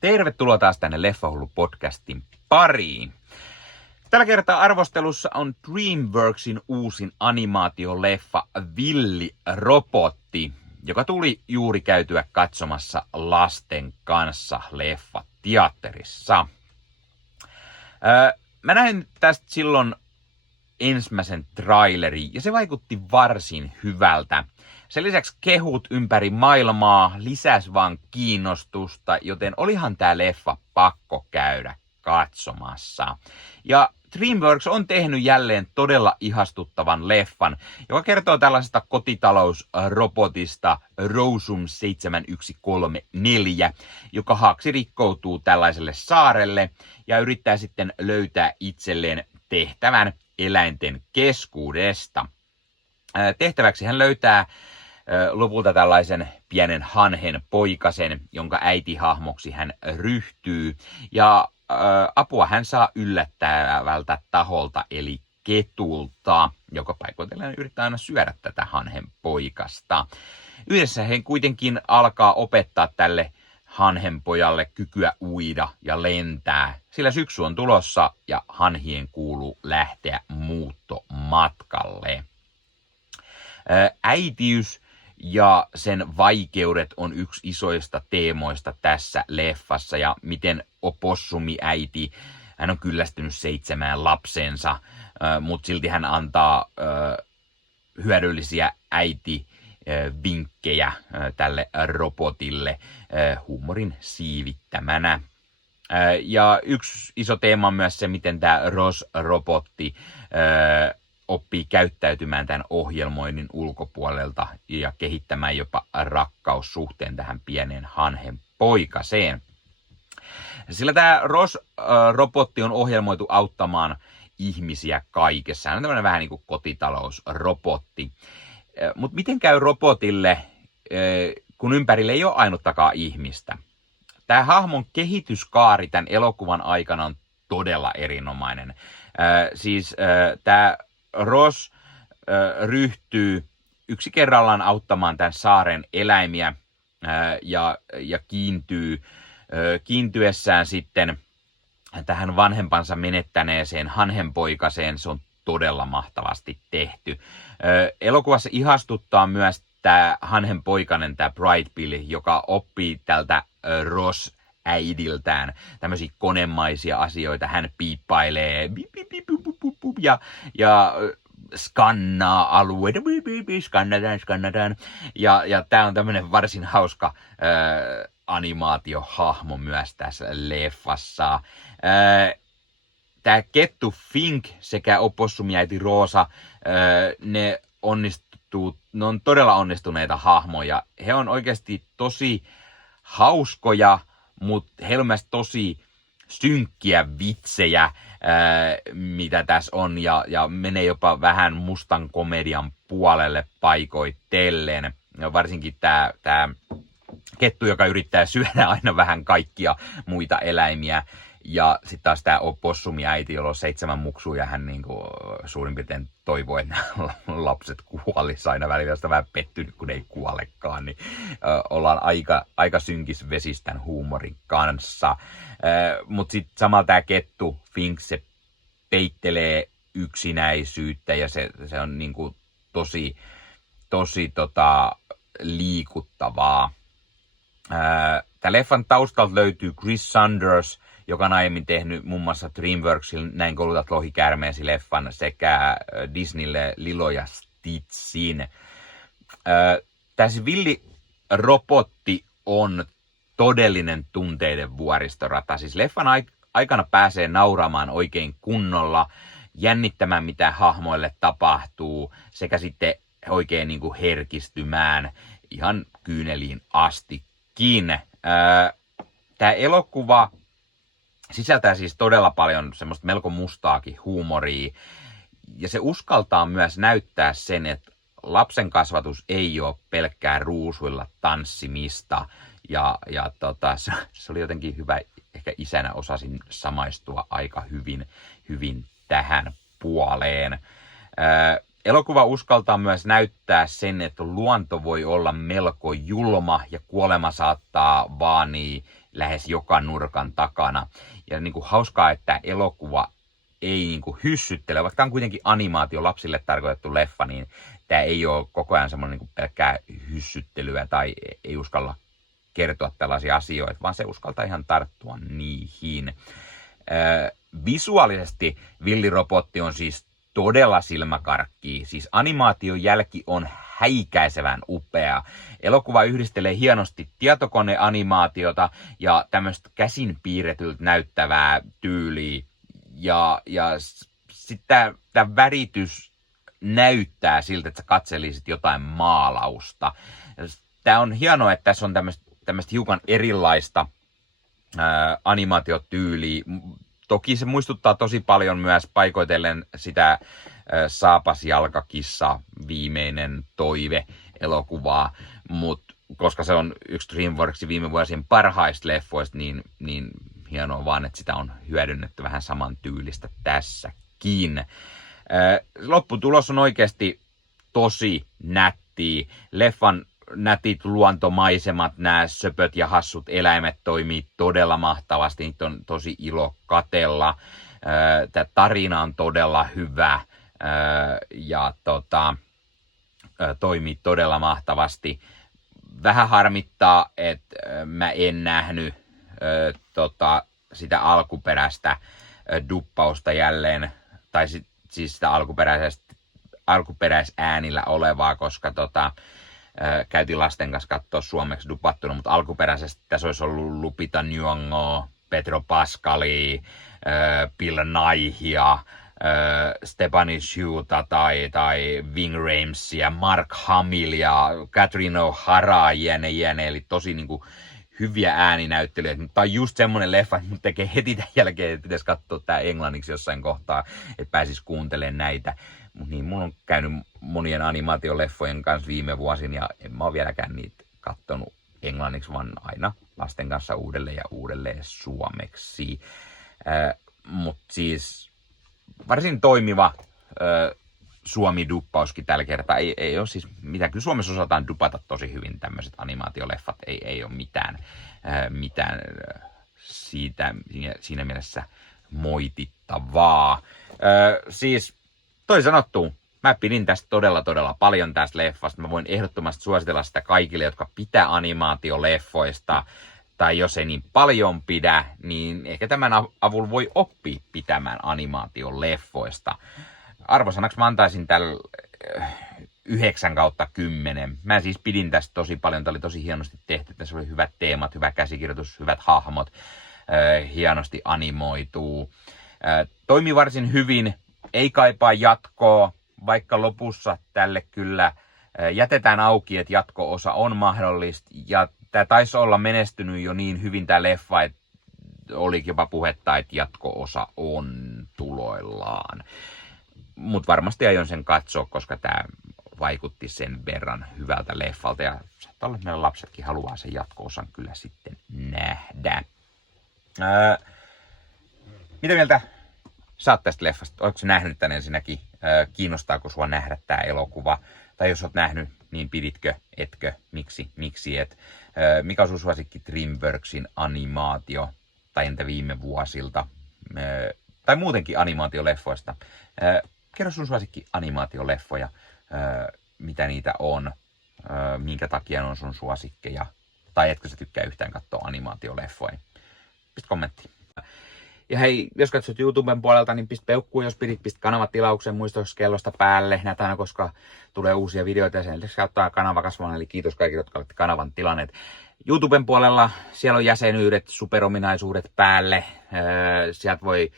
Tervetuloa taas tänne Leffahullu-podcastin pariin. Tällä kertaa arvostelussa on DreamWorksin uusin animaatioleffa Villi Robotti, joka tuli juuri käytyä katsomassa lasten kanssa leffateatterissa. Mä näin tästä silloin ensimmäisen trailerin ja se vaikutti varsin hyvältä. Sen lisäksi kehut ympäri maailmaa lisäsi vaan kiinnostusta, joten olihan tää leffa pakko käydä katsomassa. Ja DreamWorks on tehnyt jälleen todella ihastuttavan leffan, joka kertoo tällaisesta kotitalousrobotista Rosum 7134, joka haaksi rikkoutuu tällaiselle saarelle ja yrittää sitten löytää itselleen tehtävän eläinten keskuudesta. Tehtäväksi hän löytää lopulta tällaisen pienen hanhen poikasen, jonka äitihahmoksi hän ryhtyy. Ja apua hän saa yllättävältä taholta, eli ketulta, joka paikoitellen yrittää aina syödä tätä hanhen poikasta. Yhdessä he kuitenkin alkaa opettaa tälle hanhenpojalle kykyä uida ja lentää, sillä syksy on tulossa ja hanhien kuuluu lähteä muuttomatkalle. Äitiys ja sen vaikeudet on yksi isoista teemoista tässä leffassa ja miten opossumi-äiti, hän on kyllästynyt 7 lapsensa, mutta silti hän antaa hyödyllisiä vinkkejä tälle robotille huumorin siivittämänä. Ja yksi iso teema on myös se, miten tämä ROS-robotti oppii käyttäytymään tämän ohjelmoinnin ulkopuolelta ja kehittämään jopa rakkaussuhteen tähän pieneen hanhen poikaseen. Sillä tämä ROS-robotti on ohjelmoitu auttamaan ihmisiä kaikessa. Hän on tämmöinen vähän niin kuin kotitalousrobotti. Mutta miten käy robotille, kun ympärillä ei ole ainuttakaan ihmistä? Tämä hahmon kehityskaari tämän elokuvan aikana on todella erinomainen. Tämä Ross ryhtyy yksi kerrallaan auttamaan tämän saaren eläimiä ja kiintyessään sitten tähän vanhempansa menettäneeseen hanhenpoikaseen. Se on todella mahtavasti tehty. Elokuvassa ihastuttaa myös tämä hanhenpoikainen, tämä Bright Bill, joka oppii tältä Ross äidiltään tämmöisiä konemaisia asioita. Hän piippailee ja skannaa alueita. Skannataan. Ja tää on tämmönen varsin hauska animaatiohahmo myös tässä leffassa. Tää kettu Fink sekä opossumiäiti Roosa, ne on todella onnistuneita hahmoja. He on oikeasti tosi hauskoja, mutta heillä on myös tosi synkkiä vitsejä, mitä tässä on, ja menee jopa vähän mustan komedian puolelle paikoitellen. Ja varsinkin tämä kettu, joka yrittää syödä aina vähän kaikkia muita eläimiä. Ja sitten taas tämä opossumiäiti, jolla on 7 muksua, ja hän niinku suurin piirtein toivoo, että lapset kuolisi aina välillä, josta vähän pettynyt, kun ei kuolekaan. Niin ollaan aika synkis vesistän huumorin kanssa. Mutta sitten samalla tämä kettu Fink, se peittelee yksinäisyyttä, ja se on niinku tosi liikuttavaa. Tämä leffan taustalta löytyy Chris Saunders, joka on aiemmin tehnyt muun muassa DreamWorksin Näin koulutat lohikäärmeesi -leffan sekä Disneylle Lilo ja Stitchin. Tässä Villi Robotti on todellinen tunteiden vuoristorata. Siis leffan aikana pääsee nauraamaan oikein kunnolla, jännittämään mitä hahmoille tapahtuu sekä sitten oikein niin kuin herkistymään ihan kyyneliin astikin. Tämä elokuva sisältää siis todella paljon semmoista melko mustaakin huumoria. Ja se uskaltaa myös näyttää sen, että lapsen kasvatus ei ole pelkkää ruusuilla tanssimista. Se oli jotenkin hyvä, ehkä isänä osasin samaistua aika hyvin tähän puoleen. Elokuva uskaltaa myös näyttää sen, että luonto voi olla melko julma ja kuolema saattaa vaania lähes joka nurkan takana. Ja niin kuin hauskaa, että elokuva ei niin kuin hyssyttele, vaikka tämä on kuitenkin animaatio lapsille tarkoitettu leffa, niin tämä ei ole koko ajan semmoinen niin kuin pelkkää hyssyttelyä tai ei uskalla kertoa tällaisia asioita, vaan se uskaltaa ihan tarttua niihin. Visuaalisesti Villirobotti on siis todella silmäkarkkii. Siis animaation jälki on häikäisevän upea. Elokuva yhdistelee hienosti tietokoneanimaatiota ja tämmöistä käsin piirretyltä näyttävää tyyliä. Ja sitten tämä väritys näyttää siltä, että sä katselisit jotain maalausta. Tämä on hienoa, että tässä on tämmöistä hiukan erilaista animaatiotyyliä. Toki se muistuttaa tosi paljon myös paikoitellen sitä Saapasjalkakissa viimeinen toive -elokuvaa, mutta koska se on yksi DreamWorksin viime vuosien parhaista leffoista, niin hienoa vaan, että sitä on hyödynnetty vähän saman tyylistä tässäkin. Lopputulos on oikeasti tosi nättiä. Leffan nätit luontomaisemat, nämä söpöt ja hassut eläimet toimii todella mahtavasti, niitä on tosi ilo katella. Tämä tarina on todella hyvä ja toimii todella mahtavasti. Vähän harmittaa, että mä en nähnyt sitä alkuperäistä duppausta jälleen, tai siis sitä alkuperäisäänillä olevaa, koska käytiin lasten kanssa katsoa suomeksi dupattuna, mutta alkuperäisesti tässä olisi ollut Lupita Nyong'o, Pedro Pascalia, Bill Nighyä, Stephanie Shuta tai Ving Rhamesia, Mark Hamillia, Catherine O'Hara, jne. Eli tosi niinku hyviä ääninäyttelijöitä. Tämä on just semmoinen leffa, että mut tekee heti tämän jälkeen, että pitäisi katsoa tämä englanniksi jossain kohtaa, että pääsisi kuuntelemaan näitä. Mutta niin, mulla on käynyt monien animaatioleffojen kanssa viime vuosina ja en mä ole vieläkään niitä katsonut englanniksi, vaan aina lasten kanssa uudelleen ja uudelleen suomeksi. Mutta siis varsin toimiva Suomi-duppauskin tällä kertaa. Ei ole siis mitään. Kyllä Suomessa osataan dupata tosi hyvin tämmöiset animaatioleffat. Ei ole mitään siitä, siinä mielessä moitittavaa. Siis toisin sanottu, mä pidin tästä todella paljon tästä leffasta. Mä voin ehdottomasti suositella sitä kaikille, jotka pitää animaatioleffoista. Tai jos ei niin paljon pidä, niin ehkä tämän avulla voi oppia pitämään animaatioleffoista. Arvosanaksi mä antaisin tällä 9/10. Mä siis pidin tästä tosi paljon. Tämä oli tosi hienosti tehty. Tässä oli hyvät teemat, hyvä käsikirjoitus, hyvät hahmot. Hienosti animoituu. Toimi varsin hyvin. Ei kaipaa jatkoa, vaikka lopussa tälle kyllä jätetään auki, että jatko-osa on mahdollista. Ja tämä taisi olla menestynyt jo niin hyvin tämä leffa, että olikin jopa puhetta, että jatko-osa on tuloillaan. Mutta varmasti aion sen katsoa, koska tämä vaikutti sen verran hyvältä leffalta. Ja saattaa olla, että meidän lapsetkin haluaa sen jatko-osan kyllä sitten nähdä. Mitä mieltä sä oot tästä leffasta? Oletko nähnyt tän ensinnäkin? Kiinnostaako sua nähdä tämä elokuva? Tai jos oot nähnyt, niin piditkö, etkö, miksi et? Mikä on sun suosikki DreamWorksin animaatio? Tai entä viime vuosilta? Tai muutenkin animaatioleffoista? Kerro sun suosikki animaatioleffoja, mitä niitä on, minkä takia ne on sun suosikkeja. Tai etkö sä tykkää yhtään katsoa animaatioleffoja? Pistä kommentti. Ja hei, jos katsot YouTuben puolelta, niin pistä peukkuun, jos pistä kanavatilauksen muistoskellosta päälle. Näet aina, koska tulee uusia videoita ja sen lisäksi auttaa kanava kasvamaan. Eli kiitos kaikille, jotka olette kanavan tilanneet. YouTuben puolella siellä on jäsenyydet, superominaisuudet päälle. Sieltä voi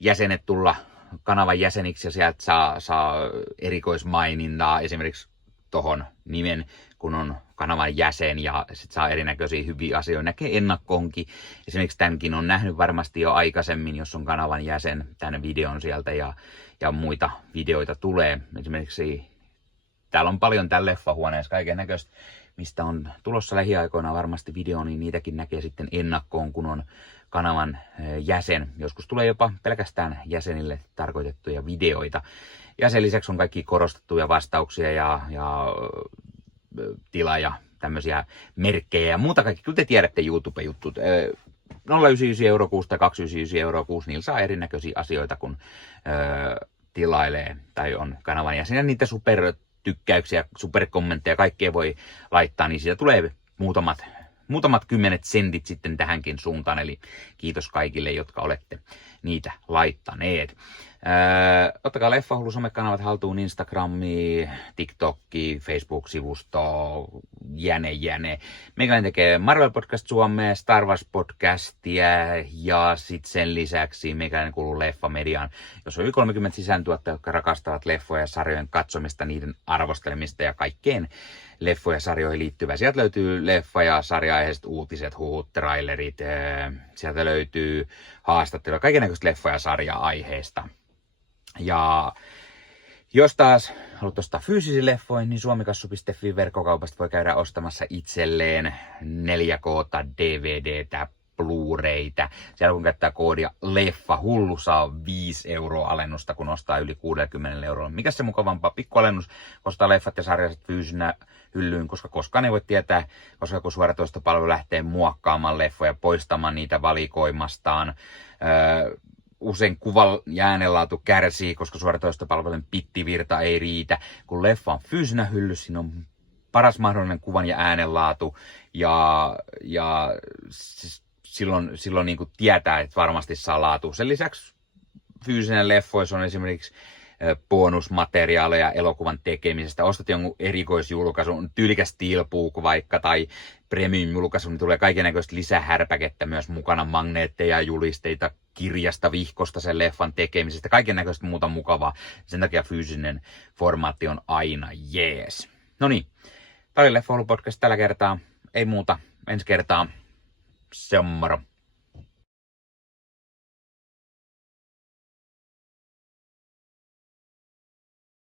jäsenet tulla kanavan jäseniksi ja sieltä saa erikoismainintaa esimerkiksi tohon nimen, kun on kanavan jäsen ja sit saa erinäköisiä hyviä asioita. Näkee ennakkoonkin. Esimerkiksi tämänkin on nähnyt varmasti jo aikaisemmin, jos on kanavan jäsen, tämän videon sieltä ja muita videoita tulee. Esimerkiksi täällä on paljon tällä leffahuoneessa kaiken näköistä, mistä on tulossa lähiaikoina varmasti video, niin niitäkin näkee sitten ennakkoon, kun on kanavan jäsen. Joskus tulee jopa pelkästään jäsenille tarkoitettuja videoita. Ja sen lisäksi on kaikki korostettuja vastauksia ja tämmöisiä merkkejä ja muuta kaikki. Kun te tiedätte YouTube-juttut, 0,99 € kuusi tai 2,99 € kuusi, niillä saa erinäköisiä asioita, kun tilailee tai on kanavan jäsen. Niitä supertykkäyksiä, superkommentteja, kaikkea voi laittaa, niin siitä tulee muutamat 10 sentit sitten tähänkin suuntaan, eli kiitos kaikille, jotka olette niitä laittaneet. Ottakaa Leffahullu somekanavat haltuun, Instagrami, TikTokki, Facebook-sivusto, jäne. Meikäläinen tekee Marvel Podcast Suomea, Star Wars Podcastia ja sitten sen lisäksi meikäläinen kuuluu Leffamediaan, jos on yli 30 sisääntuottajia, jotka rakastavat leffoja ja sarjojen katsomista, niiden arvostelemista ja kaikkeen leffoja ja sarjoihin liittyvää. Sieltä löytyy leffa- ja sarja-aiheiset uutiset, huhut, trailerit, sieltä löytyy haastatteluja, kaikennäköistä leffoja ja sarja-aiheista. Ja jos taas haluat ostaa fyysisiä leffoja, niin suomikassu.fi verkkokaupasta voi käydä ostamassa itselleen 4K DVDtä, Blu-raytä. Siellä kun käyttää koodia Leffahullu, saa 5 € alennusta, kun ostaa yli 60 €. Mikäs se mukavampaa? Pikkualennus, ostaa leffat ja sarjaiset fyysinä hyllyyn, koska koskaan ei voi tietää, koska joku suoratoistopalvelu lähtee muokkaamaan leffoja, poistamaan niitä valikoimastaan. Usein kuvan ja äänenlaatu kärsii, koska suoratoistopalvelujen pittivirta ei riitä. Kun leffa on fyysinä hyllyssä, siinä on paras mahdollinen kuvan ja äänenlaatu ja silloin niin kuin tietää, että varmasti saa laatu. Sen lisäksi fyysinen leffoissa on esimerkiksi bonusmateriaaleja elokuvan tekemisestä. Ostat jonkun erikoisjulkaisun, tyylikäs steelbook vaikka tai premium-julkaisu, niin tulee kaikennäköistä lisähärpäkettä myös mukana, magneetteja, julisteita, kirjasta, vihkosta sen leffan tekemisestä, kaikennäköistä muuta mukavaa. Sen takia fyysinen formaatti on aina jees. No niin, tämä oli Leffahullu podcast tällä kertaa. Ei muuta, ensi kertaa. Se on moro.